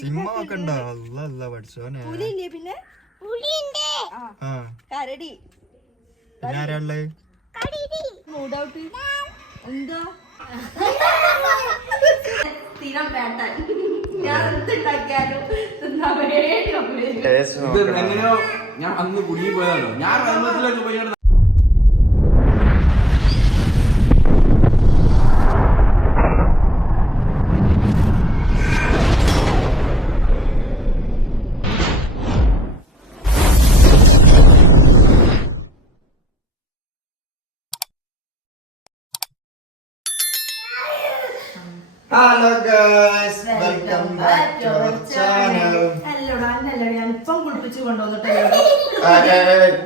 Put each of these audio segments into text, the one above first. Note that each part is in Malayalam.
സിംഹമൊക്കെ ഉണ്ടോ? അല്ല പഠിച്ചോനെ. പിന്നെ കരടി പിന്നെ ആരാള്? മൂഡൌട്ട് എന്താ സ്ഥിരം പേട്ടാൻ ഞാൻ എന്തുണ്ടാക്കിയാലും എങ്ങനെയോ ഞാൻ അന്ന് കുടുങ്ങി പോയതാണോ ഞാൻ റഹ്മത്തിലൊക്കെ പോയി hello guys, welcome back to our channel. ഞാനിപ്പം കുളിപ്പിച്ച് കൊണ്ടുവന്നിട്ടല്ലോ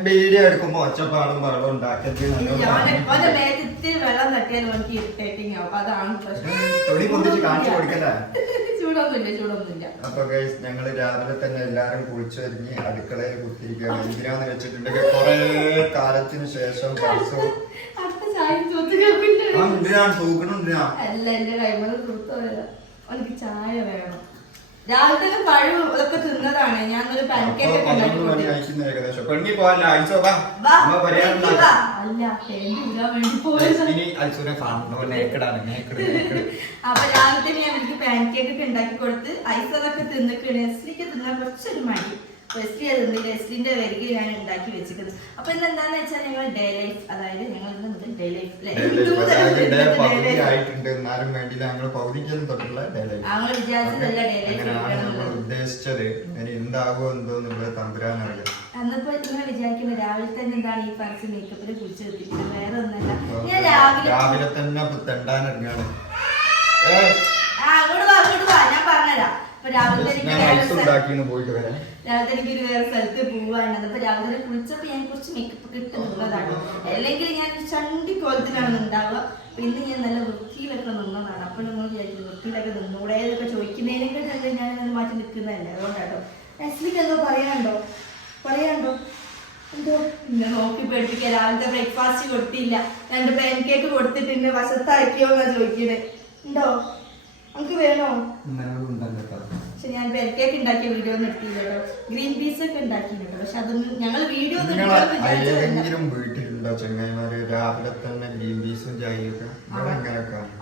വീഡിയോ എടുക്കുമ്പോ ഒച്ചപ്പാടും വെള്ളം ഉണ്ടാക്കി മേത്തിട്ട് വെള്ളം തട്ടിയാലും എനിക്ക് ഇറിറ്റേറ്റിംഗ് ആവും. അതാണ് പ്രശ്നം. തൊടി പൊന്തിച്ച് കാണിച്ചു കൊടുക്കല. ചൂടൊന്നുമില്ല. അപ്പൊ ഗൈസ്, ഞങ്ങള് രാവിലെ തന്നെ എല്ലാരും കുളിച്ചു ഒരുങ്ങി അടുക്കളയിൽ കുത്തിരിക്കുകയാണ്. എന്തിനാന്ന് വെച്ചിട്ടുണ്ടെങ്കിൽ കുറെ കാലത്തിന് ശേഷം എന്തിനാണ് തൂക്കണെന്തിനാ? അല്ല, എന്റെ കൈമത് തൂത്തല്ല, എനിക്ക് ചായ വേണം. രാവിലെ തന്നെ പഴം ഇതൊക്കെ തിന്നതാണ്. ഞാനൊരു പാൻകേക്ക് ഒക്കെ അല്ല അപ്പൊ രാവിലെ തന്നെ ഞാൻ എനിക്ക് പാൻകേക്ക് ഒക്കെ ഉണ്ടാക്കി കൊടുത്ത് ഐസ് അതൊക്കെ തിന്നിട്ട് നെസ്ലിക്ക് തിന്നാൻ കുറച്ചൊരു മടി. നെസ്ലി അത് തിന്നില്ല. നെസ്ലിന്റെ വരികയിൽ ഞാൻ ഉണ്ടാക്കി വെച്ചിട്ടുണ്ട്. അപ്പൊ ഇന്ന് എന്താന്ന് വെച്ചാൽ ഞങ്ങൾ ഡേ ലൈഫ്, അതായത് ഞങ്ങൾ ഡേ ലൈഫ് ഉദ്ദേശിച്ചത് എന്താകുമോ എന്തോ തമ്പുരാനറിയാം. അന്നിപ്പോ നിങ്ങൾ വിചാരിക്കുന്നത് രാവിലെ തന്നെ എന്താണ് ഈ ഫാൻസി മേക്കപ്പിൽ കുളിച്ച് വെച്ചിട്ട് വേറെ ഒന്നല്ല. ഞാൻ രാവിലെ തന്നെ തെണ്ടാനിറങ്ങാണ്. അങ്ങോട്ട് വാ, ഞാൻ പറഞ്ഞുതരാം. രാവിലെ എനിക്കൊരു വേറെ സ്ഥലത്ത് പോവാനുണ്ട്. അപ്പൊ രാവിലെ കുളിച്ചപ്പോ ഞാൻ കുറച്ച് മേക്കപ്പ് കിട്ടുന്നതാണ്. അല്ലെങ്കിൽ ഞാൻ ചണ്ടി കോലത്തിലാണ് ഉണ്ടാവുക. അപ്പൊ ഇന്ന് ഞാൻ നല്ല വൃത്തിയിലൊക്കെ നിന്നതാണ്. അപ്പോൾ നിങ്ങൾ വിചാരിക്കുന്നു വൃത്തിയിലൊക്കെ നിന്നൂടെ എന്നൊക്കെ ചോദിക്കുന്നതിനൊക്കെ ഞാൻ മാറ്റി നിൽക്കുന്നതല്ലേ. അതുകൊണ്ടാട്ടോ. നെസ്ലിക്ക് എന്തോ പറയാനുണ്ടോ എന്തോ ഇന്നെ നോക്കി പേടിപ്പിക്കുക. രാവിലത്തെ ബ്രേക്ക്ഫാസ്റ്റ് കൊടുത്തില്ല, 2 പാൻ കേക്ക് കൊടുത്തിട്ട് വശത്താക്കിയോ എന്നാ ചോദിക്കണേ. ഉണ്ടോ? നമുക്ക് വേണോ? പക്ഷെ ഞാൻ പാൻ കേക്ക് ഉണ്ടാക്കിയ വീഡിയോ ഒന്നും എടുത്തില്ല കേട്ടോ. ഗ്രീൻ പീസ് ഒക്കെ ഉണ്ടാക്കിയിട്ടോ. പക്ഷെ അതൊന്നും ഞങ്ങൾ വീഡിയോ വീട്ടിലുണ്ടോ ചെങ്ങായിമാര് രാവിലെ തന്നെ ഗ്രീൻ പീസും ചായയൊക്കെ?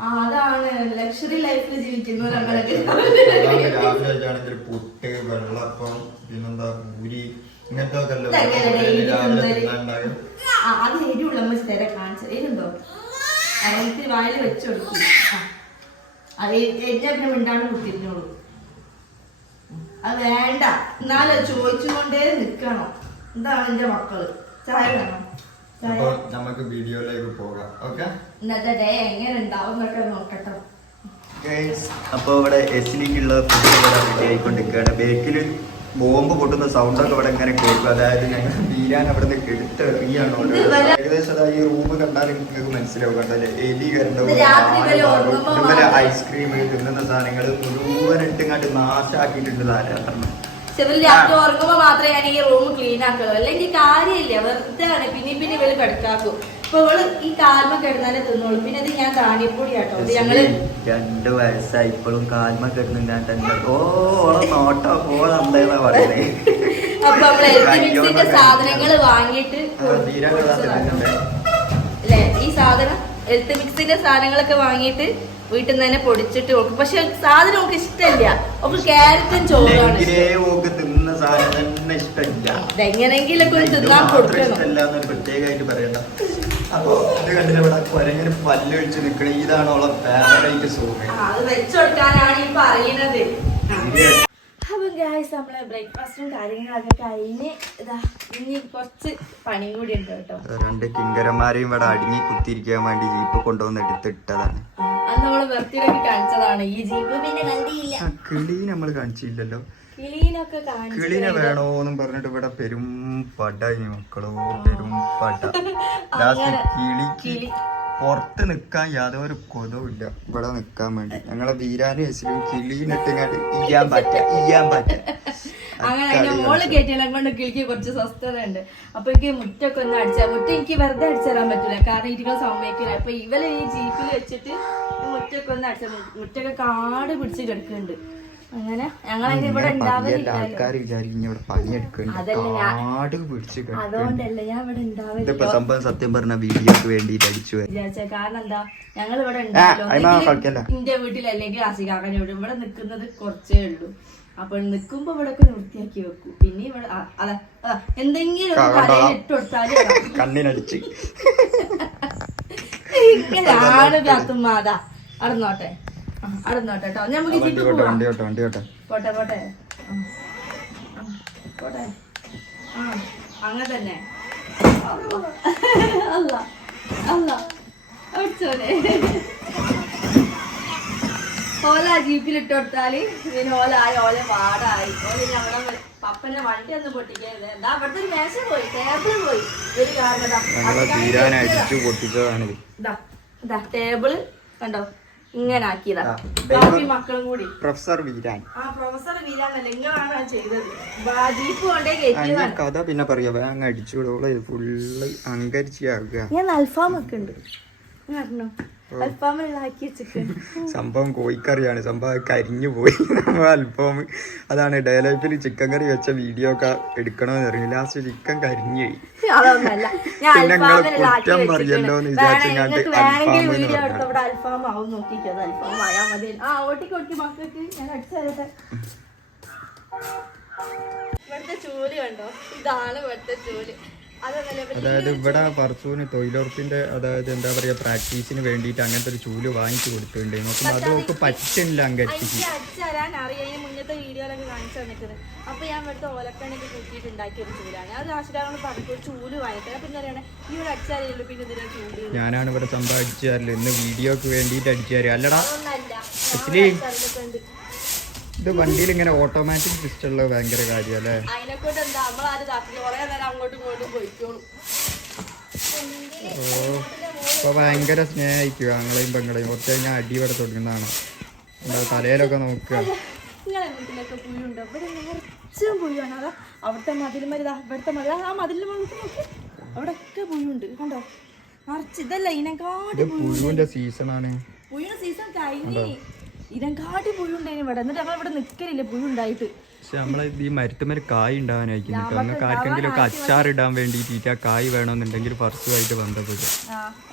അതാണ് ലക്ഷറി ലൈഫിൽ ജീവിക്കുന്നവരൊക്കെ. രാവിലെ ആണെങ്കിൽ പുട്ട്, വെള്ളപ്പം, പിന്നെന്താ പൂരി, ഇങ്ങനത്തെ ഒക്കെ അത് എരിവുള്ള നമ്മൾ സ്ഥിരം കാണിച്ചു എരുണ്ടോ അതിന് വായിൽ വെച്ചു കൊടുക്കും. അത് പിന്നെ മിണ്ടാണ്ട് കുത്തിരിഞ്ഞോളൂ. അത് വേണ്ട, എന്നാലും ചോദിച്ചുകൊണ്ടേ നിക്കണം. എന്താണ് എന്റെ മക്കള്? ചായ വേണം. നമുക്ക് വീഡിയോയിലേക്ക് പോകാം. ഓക്കെ, ഇന്നത്തെ ഡേ എങ്ങനെ ഉണ്ടാവും എന്നൊക്കെ നോക്കട്ടോ. അപ്പൊ ഇവിടെ എസിലേക്കുള്ള ഫുഡ് ആയിക്കൊണ്ടിരിക്കുകയാണ്. ബേക്കില് ബോംബ് പൊട്ടുന്ന സൗണ്ടൊക്കെ ഇവിടെ ഇങ്ങനെ കേൾക്കും. അതായത് ഞങ്ങൾ വീരാൻ അവിടെ നിന്ന് എടുത്തെറിയാണ്. ഏകദേശം ഈ റൂം കണ്ടാൽ നിങ്ങൾക്ക് മനസ്സിലാവും. കണ്ടല്ലേ, എലി കരണ്ട ഐസ്ക്രീം തിന്നുന്ന സാധനങ്ങൾ മുഴുവൻ ഇട്ടുങ്ങാണ്ട് നാശാക്കിയിട്ടുണ്ട്. ധാരാളം രാത്രി ഉറങ്ങുമ്പോ മാത്രമേ ഞാൻ ഈ റൂം ക്ലീൻ ആക്കുള്ളൂ. അല്ലെങ്കിൽ കാര്യമില്ല, വെറുതെ ആണ് പിന്നെ ഇവര് കിടക്കാക്കും. ഇപ്പൊ ഇവള് ഈ കാൽമ കിടന്നാലേ തിന്നോളൂ. പിന്നെ ഇത് ഞാൻ കാണിപ്പൊടി ആട്ടോ. ഞങ്ങള് 2 വയസ്സായി ഇപ്പോഴും കാൽമ കിടന്നുണ്ടാണ്ട് നോട്ടോ പോലെന്താ പറയുന്നത്. അപ്പൊ നമ്മള് എൽത്തിമിക്സിന്റെ സാധനങ്ങള് വാങ്ങിയിട്ട് അല്ലെ, ഈ സാധനം ഹെൽത്ത് മിക്സിന്റെ സാധനങ്ങളൊക്കെ വാങ്ങിയിട്ട് വീട്ടിൽ നിന്ന് തന്നെ പൊടിച്ചിട്ട് കൊടുക്കും. പക്ഷെ സാധനം നമുക്ക് ഇഷ്ടമില്ല. അവക്ക് ക്യാരറ്റും ചോറാണ് തിന്നുന്ന സാധനം തന്നെ ഇഷ്ടമില്ല. എങ്ങനെങ്കിലൊക്കെ തിന്നാൻ കൊടുക്കണം. പ്രത്യേകമായിട്ട് പറയണ്ട. അപ്പൊ ഇത് കണ്ടില്ല, ഇവിടെ കുരങ്ങനെ പല്ലൊഴിച്ച് നിക്കണേ. ഇതാണോളെ ഫേവറേറ്റ് സോപ്പ്. അത് വെച്ചുകൊടുക്കാനാണ് ഈ പറയുന്നത്. അപ്പം ഗായ്സ്, നമ്മളെ ബ്രേക്ക്ഫാസ്റ്റും കാര്യങ്ങളൊക്കെ കഴിഞ്ഞ് ഇതാ ഇനി കുറച്ച് പണിയും കൂടി ഉണ്ട് കേട്ടോ. 2 കിങ്കരന്മാരെയും ഇവിടെ അടുങ്ങി കുത്തിയിരിക്കാൻ വേണ്ടി ജീപ്പ് കൊണ്ടുവന്ന് എടുത്തിട്ടതാണ്. അത് നമ്മള് ബർത്ത്ഡേക്ക് കാണിച്ചതാണ് ഈ ജീപ്പ്. പിന്നെ കണ്ടില്ല, കിളി നമ്മൾ കാണിച്ചില്ലല്ലോ. കിളീനൊക്കെ കിളീനെ വേണോന്നും പറഞ്ഞിട്ട് ഇവിടെ പെരും പട മക്കളോ, പെരും പട. ലാസ്റ്റ് കിളി പുറത്ത് നിക്കാൻ യാതൊരു കൊതവും ഇല്ല ഇവിടെ നിക്കാൻ വേണ്ടി. ഞങ്ങളെ വീരാനും എസിലും കിളീനിട്ടിങ്ങാണ്ട് ഇയ്യാൻ പറ്റ. അങ്ങനെ മോള് കയറ്റിയാൽ കൊണ്ട് കിളിക്ക് കുറച്ച് സ്വസ്ഥത ഉണ്ട്. അപ്പൊ എനിക്ക് മുറ്റൊക്കെ ഒന്ന് അടിച്ചാൽ, മുറ്റം എനിക്ക് വെറുതെ അടിച്ചുതരാൻ പറ്റില്ല, കാരണം ഇരിക്കാൻ സമ്മതിക്കില്ല. അപ്പൊ ഇവലെ ഈ ജീപ്പിൽ വെച്ചിട്ട് മുറ്റൊക്കെ ഒന്ന് അടിച്ചാൽ, മുറ്റൊക്കെ കാട് പിടിച്ച് കിടക്കുന്നുണ്ട്. അങ്ങനെ ഞങ്ങളതിന് ഇവിടെ ഉണ്ടാവില്ല. ആൾക്കാർ വിചാരിക്കും ഇവിടെ പണിയെടുക്കുന്നുണ്ട് കാട് പിടിച്ച് അതുകൊണ്ടല്ല ഞാൻ ഇവിടെ ഉണ്ടാവില്ല. ഇതിപ്പോ സംഭവം സത്യം പറഞ്ഞ വീഡിയോക്ക് വേണ്ടിട്ട് അടിച്ചു വിചാരിച്ച കാരണം എന്താ, ഞങ്ങൾ ഇവിടെ എന്റെ വീട്ടിൽ അല്ലെങ്കിൽ ആസികാക്കൻ്റെ വീട് ഇവിടെ നിൽക്കുന്നത് കുറച്ചേ ഉള്ളൂ. അപ്പൊ നിക്കുമ്പോ ഇവിടെ ഒക്കെ വൃത്തിയാക്കി വെക്കും. പിന്നെ ഇവിടെ അതാ എന്തെങ്കിലും ഇട്ട് കൊടുത്താല് കണ്ണിനടിച്ച് ഇങ്ങനെയാണ് കാത്തുമ്മാതാ. അടന്നോട്ടെ അടന്നോട്ടെ കേട്ടോ. നമുക്ക് പോട്ടെ പോട്ടെ പോട്ടെ. ആ അങ്ങനെ തന്നെ. അല്ല അല്ല അടിച്ചോനെ ഓല ജീപ്പിൽ ഇട്ട് കൊടുത്താല് പിന്നെ ഓലായി ഓല പാടായി. ഓല ഞങ്ങളുടെ പപ്പന്റെ വണ്ടി ഒന്നും പൊട്ടിക്കരുത്. എന്താ അവിടുത്തെ ഒരു മേശ പോയി, ടേബിൾ പോയി. ഒരു കാരണം ടേബിള് കണ്ടോ ഇങ്ങനെ ആക്കിയതാ. ബാബി മക്കളും കൂടി പ്രൊഫസർ വീരാൻ. ആ പ്രൊഫസർ വീരാന്നല്ല നിങ്ങളാണ് ചെയ്തത്. ജീപ്പ് കൊണ്ടേ കയറ്റിയതാണ്. കഥ പിന്നെ പറയാ അങ്ങ് അടിച്ചുവിടോളെ ഫുള്ള് അങ്കരിച്ചാകുക. ഞാൻ അൽഫാം ഒക്കെ ഉണ്ട് സംഭവം കോഴിക്കറിയാണ്. സംഭവം കരിഞ്ഞു പോയി. അൽഫാം അതാണ് ഡേ ലൈഫിൽ ചിക്കൻ കറി വെച്ച വീഡിയോ ഒക്കെ എടുക്കണമെന്ന് അറിയില്ല. ലാസ്റ്റ് ചിക്കൻ കരിഞ്ഞു പോയി. പിന്നെ നിങ്ങള് കുറ്റം പറയല്ലോ എന്ന് വിചാരിച്ചങ്ങാണ്ട് അൽഫാം ആവും നോക്കിക്കോ. അൽഫാം ആയാ മതി. ആ ഓട്ടിക്ക് ഓട്ടിക്ക് മക്കൾക്ക് ഞാൻ അടിച്ചു തരട്ടെ. ഇവിടുത്തെ ചൂല് കണ്ടോ, ഇതാണ് ഇവിടുത്തെ ചൂല്. അതായത് ഇവിടെ പറച്ചൂന് തൊഴിലുറപ്പിന്റെ അതായത് എന്താ പറയാ പ്രാക്ടീസിന് വേണ്ടിയിട്ട് അങ്ങനത്തെ ഒരു ചൂല് വാങ്ങിച്ചു കൊടുത്തിട്ടുണ്ട്. നോക്കുമ്പോ അത് നമുക്ക് പറ്റില്ല. അടിച്ചുതരാൻ അറിയാം. ഈ മുന്നത്തെ വീഡിയോയിലൊക്കെ കാണിച്ചു തന്നിട്ടുണ്ട്. അപ്പൊ ഞാൻ ഇവിടുത്തെ ഓലക്കണിക്ക് കൂട്ടിയിട്ട് ഉണ്ടാക്കിയ ഒരു ചൂലാണ്. അത് ആശുരാണ് പറഞ്ഞു ചൂല് വാങ്ങിത്തരാം. പിന്നെ അറിയണേ ഈ ഒരു അടിച്ചാലേ പിന്നെ ഇതിനെ ചൂല്. ഞാനാണ് ഇവിടെ സംഭവം അടിച്ചു തരില്ല. ഇന്ന് വീഡിയോക്ക് വേണ്ടിയിട്ട് അടിച്ചു തരാം. അല്ലടാ ഇത് വണ്ടിയിൽ ഇങ്ങനെ ഓട്ടോമാറ്റിക് സിസ്റ്റം ഉള്ളത് ഭയങ്കര കാര്യല്ലേ. ഓ ഇപ്പൊ ഭയങ്കര സ്നേഹിക്കുക ഞങ്ങളെയും പെങ്ങളെയും. കുറച്ച് കഴിഞ്ഞാൽ അടി ഇവിടെ തുടങ്ങുന്നതാണ്. എന്താ തലയിലൊക്കെ നോക്കുക. അവിടുത്തെ മതിലുമരുതാ ഇവിടുത്തെ മതിൽ ആ മതിലിന് നോക്കി അവിടെ ഒക്കെ പുഴുണ്ട് കണ്ടോ നിറച്ച്. ഇതല്ല ഇതിനെക്കാട്ടി പുഴുവിന്റെ സീസണാണ്. പുഴുവിന്റെ സീസൺ കഴിഞ്ഞ് ഇതിനെക്കാട്ടി പുഴുണ്ടായിന് ഇവിടെ. എന്നിട്ട് ഞങ്ങൾ ഇവിടെ നിൽക്കലില്ല പുഴുണ്ടായിട്ട്. പക്ഷെ നമ്മളെ ഈ മരുത്തുമൊരു കായ് ഉണ്ടാവാനായിരിക്കും. നിങ്ങൾക്ക് ആർക്കെങ്കിലും ഒക്കെ അച്ചാർ ഇടാൻ വേണ്ടിയിട്ട് ആ കായ് വേണമെന്നുണ്ടെങ്കിൽ ഫർസുമായിട്ട് ബന്ധപ്പെടും.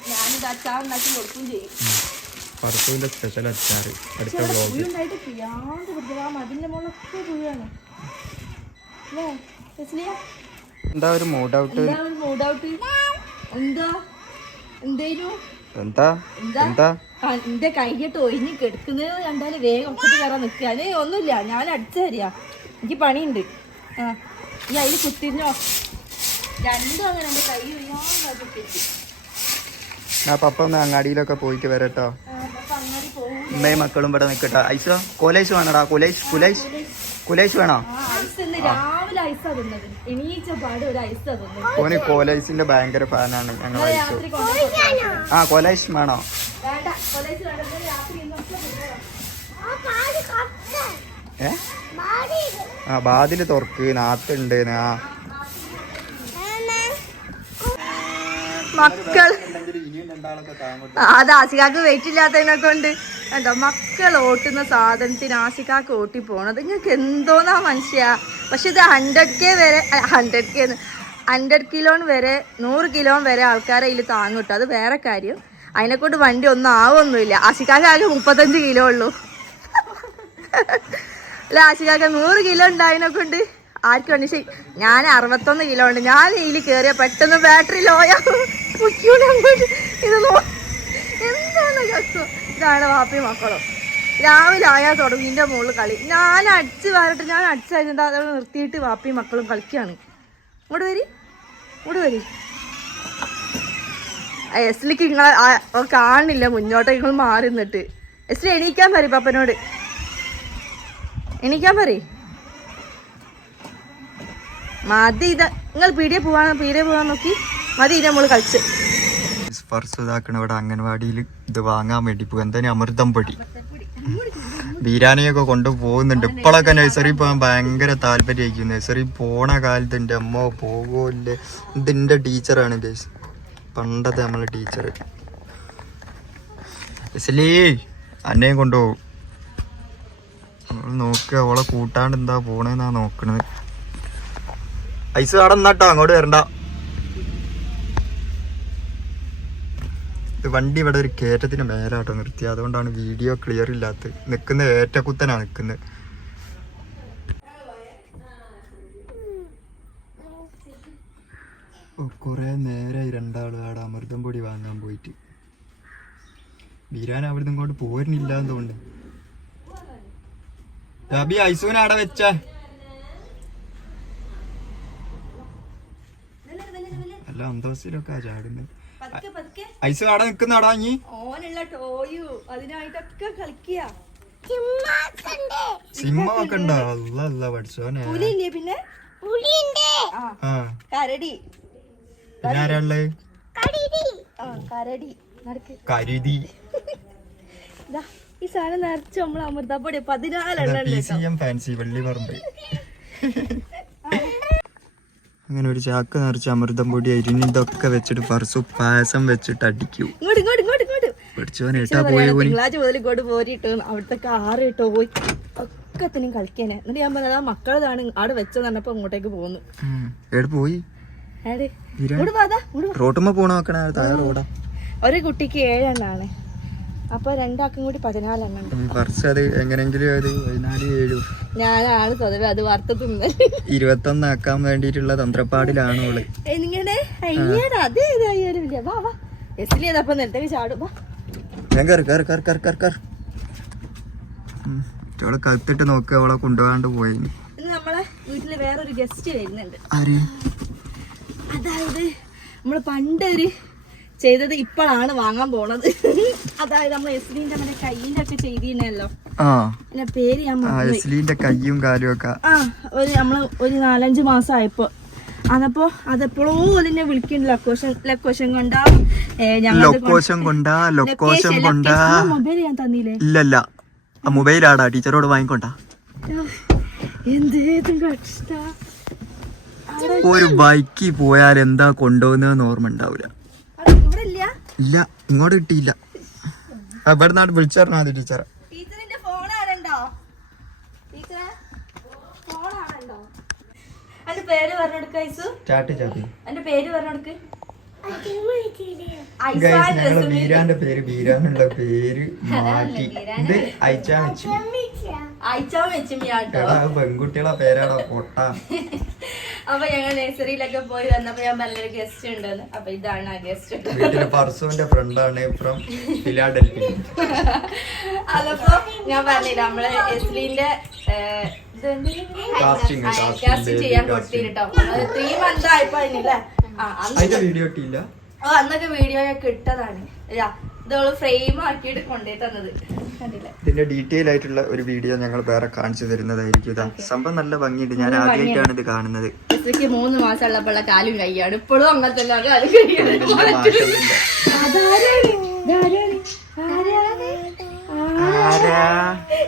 ഞാനിത് അച്ചാർ ഉണ്ടാക്കി കൊടുക്കുകയും ചെയ്യും. ഫർസുവിന്റെ സ്പെഷ്യൽ അച്ചാർ അടുത്ത വ്ളോഗ്. അതിന്റെ മുകളൊക്കെ പുഴുവാണ്. എന്താ ഒരു മൂഡ് ഔട്ട്? എന്താ എന്തേലും എന്താ എന്താ എന്റെ കൈയിട്ട് ഒഴിഞ്ഞ് കെടുക്കുന്നത് കണ്ടാല് വേഗം ഒത്തിട്ട് കയറാൻ നിൽക്കുക. ഒന്നുമില്ല, ഞാൻ അടിച്ചു തരിക. എനിക്ക് പണിയുണ്ട്. ആ ഈ അതിൽ കുത്തിരിഞ്ഞോ രണ്ടും അങ്ങനെ എന്റെ കൈ ഒഴിയാൻ. പപ്പ ഒന്ന് അങ്ങാടിയിലൊക്കെ പോയിട്ട് വരട്ടോ. അങ്ങാടി പോകും. ഉമ്മയും മക്കളും ഇവിടെ നിൽക്കട്ടോ. ഐസോ കൊലൈസ് വേണോടാ? കൊലൈസ് വേണോ? രാവിലെ ഐസാ തിന്നത്. എണീച്ച പാട് ഒരു ഐസാ തിന്നത്. ഓന് കോലൈസിന്റെ ഭയങ്കര ഫാനാണ് ഞങ്ങൾ. ആ കൊലൈസ് വേണോ? ആ ബാതില് തുറക്ക് നാത്തുണ്ട്. മക്കൾ അത് ആസികാക്ക് വെയിറ്റ് ഇല്ലാത്തതിനെ കൊണ്ട് കണ്ടോ മക്കൾ ഓട്ടുന്ന സാധനത്തിന് ആസികാക്ക് ഓട്ടി പോണത്. നിങ്ങൾക്ക് എന്തോന്നാ മനുഷ്യ. പക്ഷെ ഇത് 100K വരെ 100 കിലോ വരെ 100 കിലോ വരെ ആൾക്കാരെ ഇതിൽ താങ്ങും കിട്ടും. അത് വേറെ കാര്യം. അതിനെക്കൊണ്ട് വണ്ടി ഒന്നും ആവൊന്നുമില്ല. ആസികാക്ക് ആകെ 35 കിലോ ഉള്ളൂ. അല്ല ആസികാക്ക് 100 കിലോ ഉണ്ടായതിനെ കൊണ്ട് ആർക്കും വേണ്ടി. ഞാൻ 61 കിലോ ഉണ്ട്. ഞാൻ ഇതിൽ കയറിയ പെട്ടെന്ന് ബാറ്ററി ലോയാ. ഇത് എന്താണ് കഷ്ടം. ഇതാണ് വാപ്പയും മക്കളും. രാവിലെ ആയാൽ തുടങ്ങും ഇതിൻ്റെ മുകളിൽ കളി. ഞാൻ അടിച്ച് വാരട്ടെ. ഞാൻ അടിച്ചായിരുന്നു അതോടെ നിർത്തിയിട്ട് വാപ്പയും മക്കളും കളിക്കുകയാണ്. ഇങ്ങോട്ട് വരി. എസ്ലിക്ക് നിങ്ങളെ കാണില്ല മുന്നോട്ട്. നിങ്ങൾ മാറി നിന്നിട്ട് എസ്ലി എണീക്കാൻ പറയും. പപ്പനോട് എണീക്കാൻ പറയും. മതി. നിങ്ങൾ പീടിയെ പോവാൻ നോക്കി മതി. ഇതിന്റെ മുകളിൽ കളിച്ച് ഫർസുതാക്കണ ഇവിടെ അംഗൻവാടിയിൽ ഇത് വാങ്ങാൻ വേണ്ടി പോകും. എന്തായാലും അമൃതം പൊടി ബിരിയാണിയൊക്കെ കൊണ്ടുപോകുന്നുണ്ട്. ഇപ്പോഴൊക്കെ നഴ്സറി പോകാൻ ഭയങ്കര താല്പര്യമായിരിക്കും. നഴ്സറി പോണ കാലത്ത് എൻ്റെ അമ്മ പോകൂല്ലേ. ഇതിൻ്റെ ടീച്ചറാണ് ഗൈസ്, പണ്ടത്തെ നമ്മളെ ടീച്ചർ. ഇസ്ലീ അന്നയും കൊണ്ടുപോകും. നോക്കുക ഓളെ കൂട്ടാണ്ട് എന്താ പോണേന്നാ നോക്കണത്. ഐസ് അവിടെ നിന്നാട്ടോ, അങ്ങോട്ട് വരണ്ട. ഇത് വണ്ടി ഇവിടെ ഒരു കയറ്റത്തിന് മേലാട്ടോ നിർത്തി, അതുകൊണ്ടാണ് വീഡിയോ ക്ലിയർ ഇല്ലാത്തത്. നിൽക്കുന്നത് ഏറ്റക്കുത്തനാ നിൽക്കുന്നത്. കുറേ നേരമായി രണ്ടാളും അവിടെ അമൃതം പൊടി വാങ്ങാൻ പോയിട്ട്. ബീരാൻ അവിടുന്ന് ഇങ്ങോട്ട് പോരുന്നില്ല എന്ന് തോന്നുന്നു. അബി ഐസൂനെ അവിടെ വെച്ച അല്ല അന്തോസിലൊക്കെ ചാടുന്നത്. ഐസ് അവിടെ നിക്കുന്നാടാ ഇനി ഓനുള്ള ടോയു അതിനായിട്ടൊക്കെ കളിക്കുക. സിമ്മ ഒക്കെ ഉണ്ടോ? അല്ല അല്ല പഠിച്ചോനെ. പുലിയില്ലേ? പിന്നെ ആ കരടി. പിന്നെ ആരാള്? കരടി നടക്ക്. കരുതി ഈ സാധനം നിറച്ച് നമ്മൾ അമൃതപ്പൊടി 14 ഫാൻസി വള്ളി പറമ്പ്. അങ്ങനെ ഒരു ചാക്ക് നിറച്ച് അമൃതം പൊടി അരിഞ്ഞ് ഇതൊക്കെ വെച്ചിട്ട് പർസു പായസം വെച്ചിട്ട് അടിക്കൂ. പഠിച്ചോനേട്ടാ പോയി തിങ്കളാഴ്ച മുതൽ ഇങ്ങോട്ട് പോരിട്ടോ. അവിടുത്തെ കാറ് ഇട്ടോ പോയി ഒക്കെ തന്നെ കളിക്കാനെ. എന്നിട്ട് ഞാൻ പറഞ്ഞത് ആ മക്കളതാണ് അവിടെ വെച്ചെന്ന് പറഞ്ഞപ്പോ ഇങ്ങോട്ടേക്ക് പോന്നു. എവിടെ പോയി? റോട്ടുമ്പോ പോണ നോക്കണ താഴെ റോഡാ. ഒരു കുട്ടിക്ക് 7 എണ്ണാണ്, അപ്പൊ 2 ആൾക്കും കൂടി 14 എണ്ണം. കുറച്ച് അത് എങ്ങനെങ്കിലും 14 7 ഞാനാണ് സ്വതവേ അത് വറുത്ത് തിന്നത്. 21 ആക്കാൻ വേണ്ടിട്ടുള്ള തന്ത്രപ്പാടിലാണ് ഓള്. ഇങ്ങനെ അതേ ഇതായാലും ഇല്ല. വാ വാ എസ്ലി അതപ്പൊ നേരത്തേക്ക് ചാടും. ഓളെ കത്തിട്ട് നോക്കുക, അവളെ കൊണ്ടുപോകാണ്ട് പോയി. ഇന്ന് നമ്മളെ വീട്ടില് വേറൊരു ഗസ്റ്റ് വരുന്നുണ്ട്. ആര്? അതായത് നമ്മള് പണ്ടൊരു ചെയ്തത് ഇപ്പോഴാണ് വാങ്ങാൻ പോണത്. അതായത് നമ്മൾ എസ്ലിന്റെ മറ്റേ കയ്യിന്റെ ഒക്കെ ചെയ്തിരുന്നല്ലോ, അതിന്റെ പേര് ഞാൻ എസ്ലിന്റെ കയ്യും കാലും ഒക്കെ നമ്മള് ഒരു 4-5 മാസം ആയപ്പോ അതപ്പോ അതെപ്പോഴോ അതിനെ വിളിക്കുന്നുണ്ട്. ലൊക്കേഷൻ കൊണ്ടാ മൊബൈൽ ഞാൻ തന്നില്ലേ? ഇല്ലല്ല, മൊബൈലാടാ ടീച്ചറോട് വാങ്ങിക്കൊണ്ടാ. എന്തേതും കഷ്ട. ഒരു ബൈക്കിൽ പോയാൽ എന്താ കൊണ്ടുപോകുന്നതെന്ന് ഓർമ്മ ഉണ്ടാവില്ല. ഇല്ല, ഇങ്ങോട്ട് കിട്ടിയില്ല. ഇവിടെ നാട് വിളിച്ചറിഞ്ഞാ മതി ടീച്ചറെ. പേര് പറഞ്ഞെടുക്ക. എന്റെ പേര് പറഞ്ഞെടുക്ക്. ഞങ്ങള് ബീരാന്റെ പേര് ബീരാനുള്ള പേര് മാറ്റി. ഇത് പെൺകുട്ടികളെ പേരാണോ പൊട്ട. അപ്പൊ ഞങ്ങൾ നഴ്സറിയിലൊക്കെ പോയി വന്നപ്പോ ഞാൻ നല്ലൊരു ഗസ്റ്റ് ഉണ്ടെന്ന്. അപ്പൊ ഇതാണ് ആ ഗസ്റ്റ്. വീട്ടിലെ പർസുവിന്റെ ഫ്രണ്ടാണ് ഫ്രം ഫിലാഡൽഫിയ. അതപ്പോ ഞാൻ പറഞ്ഞില്ല നമ്മള് എസ്ലിന്റെ കാസ്റ്റിംഗ് ചെയ്യാൻ കൊടുത്തിട്ടോ. 3 months ആയപ്പോ അതിനല്ലേ വീഡിയോ ഇട്ടില്ല. അന്നൊക്കെ വീഡിയോ ഒക്കെ ഇട്ടതാണ്. ഇതോള് ഫ്രെയിം ആക്കിയിട്ട് കൊണ്ടേ തന്നത് കണ്ടില്ലേ. ഇതിന്റെ ഡീറ്റെയിൽ ആയിട്ടുള്ള ഒരു വീഡിയോ ഞങ്ങൾ വേറെ കാണിച്ചു തരുന്നതായിരിക്കും. ഇതാ സംഭവം നല്ല ഭംഗിയുണ്ട്. ഞാൻ ആദ്യമായിട്ടാണ് ഇത് കാണുന്നത്. 3 മാസം ഉള്ളപ്പോഴുള്ള കാലും കൈയാണ്. ഇപ്പോഴും അങ്ങനത്തെ കാലും കൈയാണ്.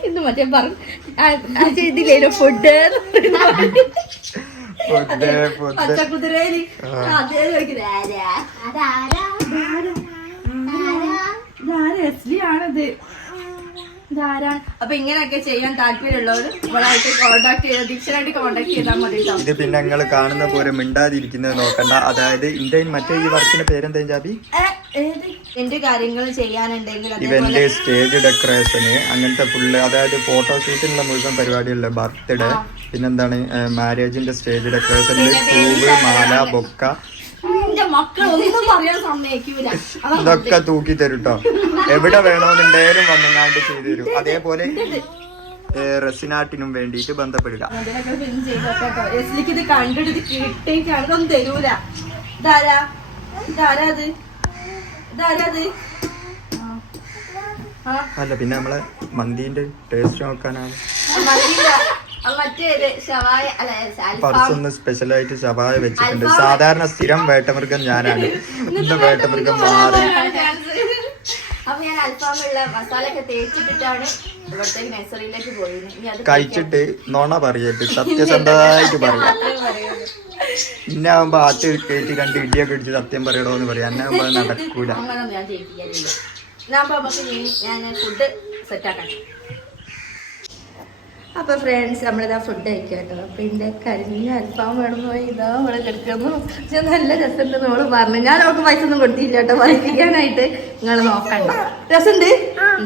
ഇത് മറ്റേ പറഞ്ഞില്ലേ ഫുഡ് പച്ചക്കുതിരേല് അതേ ആണത്. ഇതാരാണ്? അപ്പൊ ഇങ്ങനെയൊക്കെ ചെയ്യാൻ താല്പര്യമുള്ളവർ ഇവളായിട്ട് കോണ്ടാക്ട് ചെയ്താൽ ദീക്ഷനായിട്ട് കോണ്ടാക്ട് ചെയ്താൽ മതി. ഇത് പിന്നെ ഞങ്ങൾ കാണുന്ന പോലെ മിണ്ടാതിരിക്കുന്നത് നോക്കണ്ട. അതായത് ഇന്ത്യൻ മറ്റേ ഈ വർക്കിന്റെ പേരെന്താ ജാബി? എന്റെ കാര്യങ്ങൾ ചെയ്യാനുണ്ടെങ്കിൽ ഇവന്റെ സ്റ്റേജ് ഡെക്കറേഷന് അങ്ങനത്തെ ഫുള്ള്, അതായത് ഫോട്ടോഷൂട്ടിനുള്ള മുഴുവൻ പരിപാടികളില്, ബർത്ത്ഡേ, പിന്നെന്താണ് മാരേജിന്റെ സ്റ്റേജ് ഡെക്കറേഷനില് പൂവ്, മാല, ബൊക്ക, മക്കളൊന്നും പറയാൻ സമ്മതിക്കൂല. ഇതൊക്കെ തൂക്കി തരുട്ടോ. എവിടെ വേണമെന്നുണ്ടായാലും വന്നങ്ങാണ്ട് ചെയ്തു തരും. അതേപോലെ റെസിനാട്ടിനും വേണ്ടിയിട്ട് ബന്ധപ്പെടുക. ഇത് കണ്ടിട്ട് കിട്ടിയിട്ടാണ് തരൂല. അല്ല പിന്നെ നമ്മളെ മന്തിന്റെ ടേസ്റ്റ് നോക്കാനാണ്. പർസൊന്ന് സ്പെഷ്യലായിട്ട് ഷവായ വെച്ചിട്ടുണ്ട്. സാധാരണ സ്ഥിരം വേട്ടമൃഗം ഞാനാണ്. ഇന്ന് വേട്ടമൃഗം മാറി. അപ്പൊ ഞാൻ അൽഫാമുള്ള മസാല ഒക്കെ തേച്ചിട്ടിട്ടാണ് ഇവിടത്തേക്ക് നഴ്സറിയിലേക്ക് പോയത്. കഴിച്ചിട്ട് നോണ പറയട്ട്, സത്യസന്ധമായിട്ട് പറയാം. ഇന്നാവുമ്പോ ആറ്റ് കയറ്റി 2 ഇടിയൊക്കെ ഇടിച്ച് സത്യം പറയണോ എന്ന് പറയാം. എന്നാകുമ്പോ നടക്കൂല. അങ്ങനൊന്നും ഞാൻ ചെയ്യിപ്പിക്കാനില്ല. ഞാൻ ഫുഡ് സെറ്റാക്കാം. അപ്പൊ ഫ്രണ്ട്സ് നമ്മളിതാ ഫുഡ് കഴിക്കാം കേട്ടോ. അപ്പൊ ഇതിന്റെ കരിമീൻ അൽഫാം വേണമെന്ന് പോയി ഇതാ ഇവിടെ കിടക്കുന്നു. ഞാൻ നല്ല രസമുണ്ട് നമ്മള് പറഞ്ഞു. ഞാൻ അവർക്ക് പൈസ ഒന്നും കൊടുത്തില്ല കേട്ടോ പറയിപ്പിക്കാനായിട്ട്. നിങ്ങൾ നോക്കണ്ട, രസമുണ്ട്.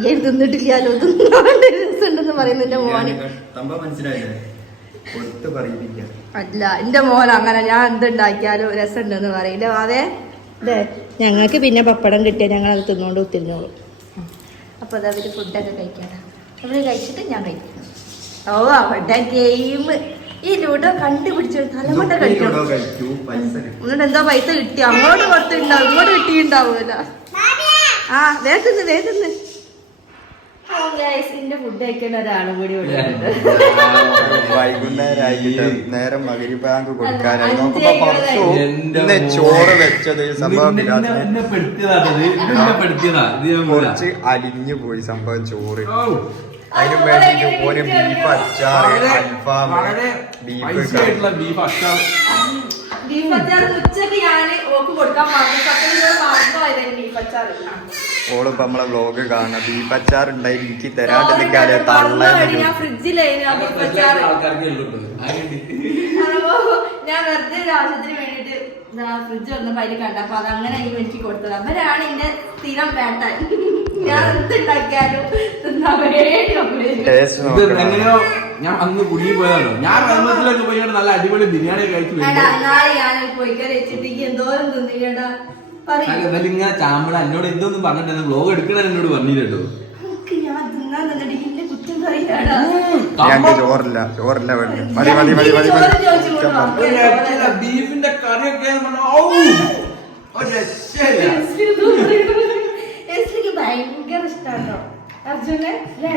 ഈ തിന്നിട്ടില്ലാലോ, തിന്നാണ്ട് രസമുണ്ടെന്ന് പറയുന്നു എന്റെ മോന്. അല്ല എന്റെ മോൻ അങ്ങനെ ഞാൻ എന്തുണ്ടാക്കിയാലും രസമുണ്ടെന്ന് പറയില്ല. അതെ അതെ, ഞങ്ങൾക്ക് പിന്നെ പപ്പടം കിട്ടിയാൽ ഞങ്ങൾ അത് തിന്നോണ്ട് തിന്നോളും. അപ്പൊ അതാ അവര് ഫുഡൊക്കെ കഴിക്കാനാ. അവര് കഴിച്ചിട്ട് ഞാൻ കഴിക്കും. ഓ അവിടെ ഗെയിം ഈ ലൂഡോ കണ്ടുപിടിച്ചു തലമുണ്ട കളിക്കണം. എന്നിട്ട് എന്താ പൈസ കിട്ടി? അങ്ങോട്ട് കൊടുത്തിട്ടുണ്ടാവും, ഇങ്ങോട്ട് കിട്ടിയിട്ടുണ്ടാവൂല. ആ വേഗന്ന് എന്റെ ഫുഡ് കഴിക്കുന്ന ഒരാളും കൂടി വൈകുന്നേരമായിട്ട് നേരം മകരി ബാങ്ക് കൊടുക്കാനായി നോക്കുമ്പോ ചോറ് വെച്ചത് സംഭവം കുറച്ച് അലിഞ്ഞു പോയി സംഭവം ചോറ്. അതിന് വേണ്ടിട്ട് ഓന് ബീഫ് അച്ചാറ്, അൽഫാം, ബീഫ് അച്ചാർ. ബീഫ് അച്ചാർ ഉച്ചക്ക് ഞാന് ഓക്ക് കൊടുക്കാൻ ഓളിപ്പോ നമ്മളെ വ്ലോഗ് കാണാം. ബീഫ് അച്ചാർ ഉണ്ടായി എനിക്ക് തരാണ്ട് നിൽക്കാതെ തള്ള. ഞാൻ ഫ്രിഡ്ജിലായിരുന്നു ബീഫ് അച്ചാർ. ഞാൻ വെറുതെ ഒരു ആവശ്യത്തിന് വേണ്ടിട്ട് ഫ്രിഡ്ജ് വന്നപ്പോ അതിൽ കണ്ടപ്പോ അത് അങ്ങനെ എനിക്ക് കൊടുത്തത്. അവരാണ് എന്റെ സ്ഥിരം വേട്ടൻ. ഞാൻ എന്തുണ്ടാക്കിയാലും എങ്ങനെയോ ഞാൻ അന്ന് കുടുങ്ങി പോയതാണോ. ഞാൻ റഹ്മത്തിലൊക്കെ പോയി നല്ല അടിപൊളി ബിരിയാണി കഴിച്ചു. നാളെ ഞാൻ പോയിക്കറി വെച്ചിട്ട് എന്തോരം തിന്നില്ലടാ. ഇങ്ങനെ ചാമ്പള എന്നോട് എന്തൊന്നും പറഞ്ഞിട്ട് വ്ലോഗ് എടുക്കണ എന്നോട് പറഞ്ഞില്ലട്ടോ. ഞാൻ തിന്നാൻ തന്നിട്ട് എന്റെ കുറ്റം പറയാടാ. ചോറില്ല ചോറില്ല വേണ്ട. മതി മതി മതി മതി ബീഫിന്റെ കറിയൊക്കെ ഭയങ്കര ഇഷ്ടാട്ടോ അർജുനെ അല്ലേ.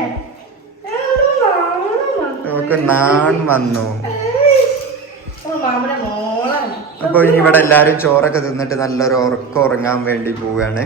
നമുക്ക് നാൺ വന്നു. മാമനെ മോളാണ്. അപ്പൊ ഇനി ഇവിടെ എല്ലാരും ചോറൊക്കെ തിന്നിട്ട് നല്ലൊരു ഉറക്കം ഉറങ്ങാൻ വേണ്ടി പോവുകയാണ്.